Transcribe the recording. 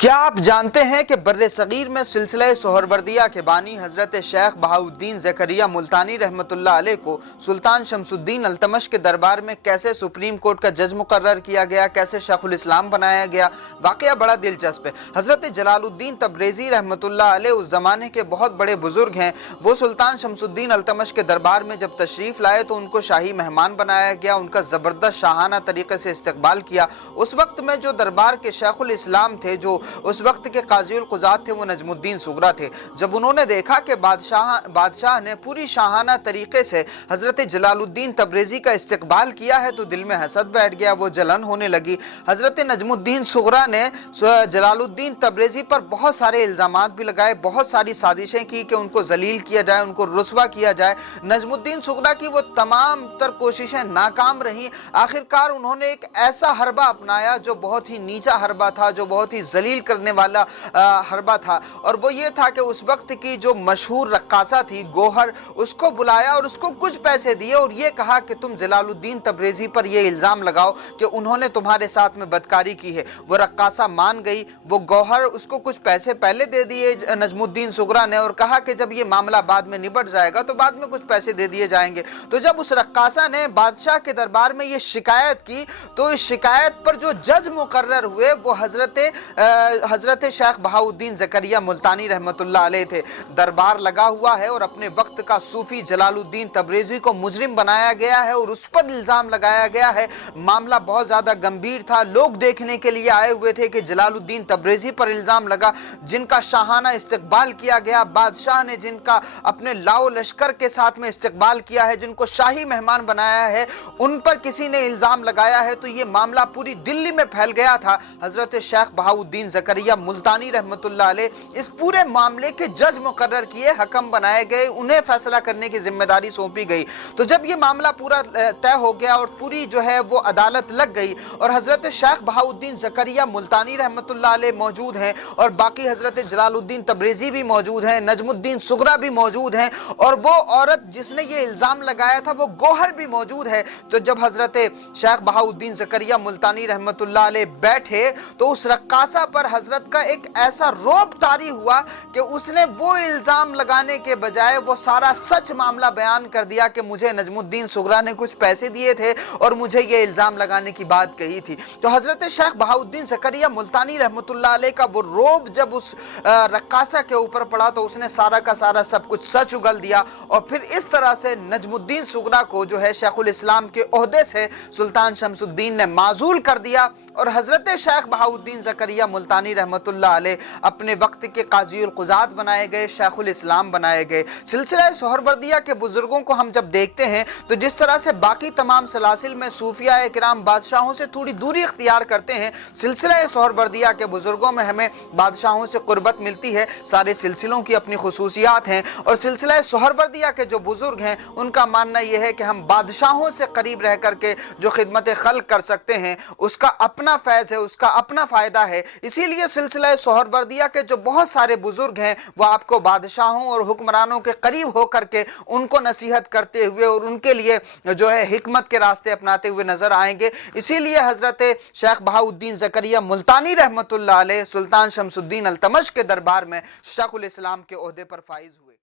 کیا آپ جانتے ہیں کہ بر صغیر میں سلسلہ سہروردیہ کے بانی حضرت شیخ بہاؤالدین زکریا ملتانی رحمۃ اللہ علیہ کو سلطان شمس الدین التمش کے دربار میں کیسے سپریم کورٹ کا جج مقرر کیا گیا، کیسے شیخ الاسلام بنایا گیا؟ واقعہ بڑا دلچسپ ہے۔ حضرت جلال الدین تبریزی رحمۃ اللہ علیہ اس زمانے کے بہت بڑے بزرگ ہیں۔ وہ سلطان شمس الدین التمش کے دربار میں جب تشریف لائے تو ان کو شاہی مہمان بنایا گیا، ان کا زبردست شاہانہ طریقے سے استقبال کیا۔ اس وقت میں جو دربار کے شیخ الاسلام تھے، جو اس وقت کے قاضی القضات تھے، وہ نجم الدین سغرا تھے۔ جب انہوں نے دیکھا کہ بادشاہ نے پوری شاہانہ طریقے سے حضرت جلال الدین تبریزی کا استقبال کیا ہے تو دل میں حسد بیٹھ گیا، وہ جلن ہونے لگی۔ حضرت نجم الدین سغرا نے جلال الدین تبریزی پر بہت سارے الزامات بھی لگائے، بہت ساری سازشیں کی کہ ان کو ذلیل کیا جائے، ان کو رسوا کیا جائے۔ نجم الدین سغرا کی وہ تمام تر کوششیں ناکام رہیں۔ آخرکار انہوں نے ایک ایسا حربہ اپنایا جو بہت ہی نیچا حربہ تھا، جو بہت ہی ذلیل کرنے والا حربہ تھا، اور وہ یہ تھا کہ اس وقت کی جو مشہور رقاصہ تھی گوہر، اس کو بلایا اور اس کو کچھ پیسے دیے اور یہ کہا کہ تم جلال الدین تبریزی پر یہ الزام لگاؤ کہ انہوں نے تمہارے ساتھ میں بدکاری کی ہے۔ وہ رقاصہ مان گئی، وہ گوہر اس کو کچھ پیسے پہلے دے دیے نجم الدین سغرا نے، اور کہا کہ جب یہ معاملہ بعد میں نبٹ جائے گا تو بعد میں کچھ پیسے دے دیے جائیں گے۔ تو جب اس رقاصہ نے بادشاہ کے دربار میں یہ شکایت کی تو اس شکایت پر جو جج مقرر ہوئے وہ حضرت شیخ بہاؤالدین زکریا ملتانی رحمۃ اللہ علیہ تھے۔ دربار لگا ہوا ہے اور اپنے وقت کا صوفی جلال الدین تبریزی کو مجرم بنایا گیا ہے اور اس پر الزام لگایا گیا ہے۔ معاملہ بہت زیادہ گمبھیر تھا، لوگ دیکھنے کے لیے آئے ہوئے تھے کہ جلال الدین تبریزی پر الزام لگا، جن کا شاہانہ استقبال کیا گیا، بادشاہ نے جن کا اپنے لاؤ لشکر کے ساتھ میں استقبال کیا ہے، جن کو شاہی مہمان بنایا ہے، ان پر کسی نے الزام لگایا ہے، تو یہ معاملہ پوری دلی میں پھیل گیا تھا۔ حضرت شیخ بہاؤالدین زکریا ملتانی رحمۃ اللہ علیہ اس پورے معاملے کے جج مقرر کیے، حکم بنائے گئے، انہیں فیصلہ کرنے کی ذمہ داری سونپی گئی۔ تو جب یہ معاملہ پورا طے ہو گیا اور پوری جو ہے وہ عدالت لگ گئی اور حضرت شیخ بہاؤالدین زکریا ملتانی رحمۃ اللہ علیہ موجود ہیں اور باقی حضرت جلال الدین تبریزی بھی موجود ہیں، نجم الدین سغرا بھی موجود ہیں، اور وہ عورت جس نے یہ الزام لگایا تھا وہ گوہر بھی موجود ہے، تو جب حضرت شیخ بہاؤالدین زکریا ملتانی رحمۃ اللہ علیہ بیٹھے تو اس رقاصہ پر حضرت کا ایک ایسا روب طاری ہوا کہ اس نے وہ الزام لگانے کے بجائے وہ سارا سچ معاملہ بیان کر دیا کہ مجھے نجم الدین سغرا نے کچھ پیسے دیے تھے اور مجھے یہ الزام لگانے کی بات کہی تھی۔ تو حضرت شیخ بہاؤالدین زکریا ملتانی رحمۃ اللہ علیہ کا وہ روب جب اس رقاصہ کے اوپر پڑا تو اس نے سارا کا سارا سب کچھ سچ اگل دیا، اور پھر اس طرح سے نجم الدین سغرا کو جو ہے شیخ الاسلام کے عہدے سے سلطان شمس الدین نے معزول کر دیا، اور حضرت شیخ بہاؤالدین زکریا ملتانی رحمۃ اللہ علیہ اپنے وقت کے قاضی القضات بنائے گئے، شیخ الاسلام بنائے گئے۔ سلسلہ سہروردیہ کے بزرگوں کو ہم جب دیکھتے ہیں تو جس طرح سے باقی تمام سلاسل میں صوفیاء کرام بادشاہوں سے تھوڑی دوری اختیار کرتے ہیں، سلسلہ سہروردیہ کے بزرگوں میں ہمیں بادشاہوں سے قربت ملتی ہے۔ سارے سلسلوں کی اپنی خصوصیات ہیں، اور سلسلہ سہروردیہ کے جو بزرگ ہیں ان کا ماننا یہ ہے کہ ہم بادشاہوں سے قریب رہ کر کے جو خدمت خلق کر سکتے ہیں اس کا اپنا فیض ہے، اس کا اپنا فائدہ ہے۔ اسی لیے سلسلہ سہروردیہ کے جو بہت سارے بزرگ ہیں وہ آپ کو بادشاہوں اور حکمرانوں کے قریب ہو کر کے ان کو نصیحت کرتے ہوئے اور ان کے لیے جو ہے حکمت کے راستے اپناتے ہوئے نظر آئیں گے۔ اسی لیے حضرت شیخ بہاؤالدین زکریا ملتانی رحمۃ اللہ علیہ سلطان شمس الدین التمش کے دربار میں شیخ الاسلام کے عہدے پر فائز ہوئے۔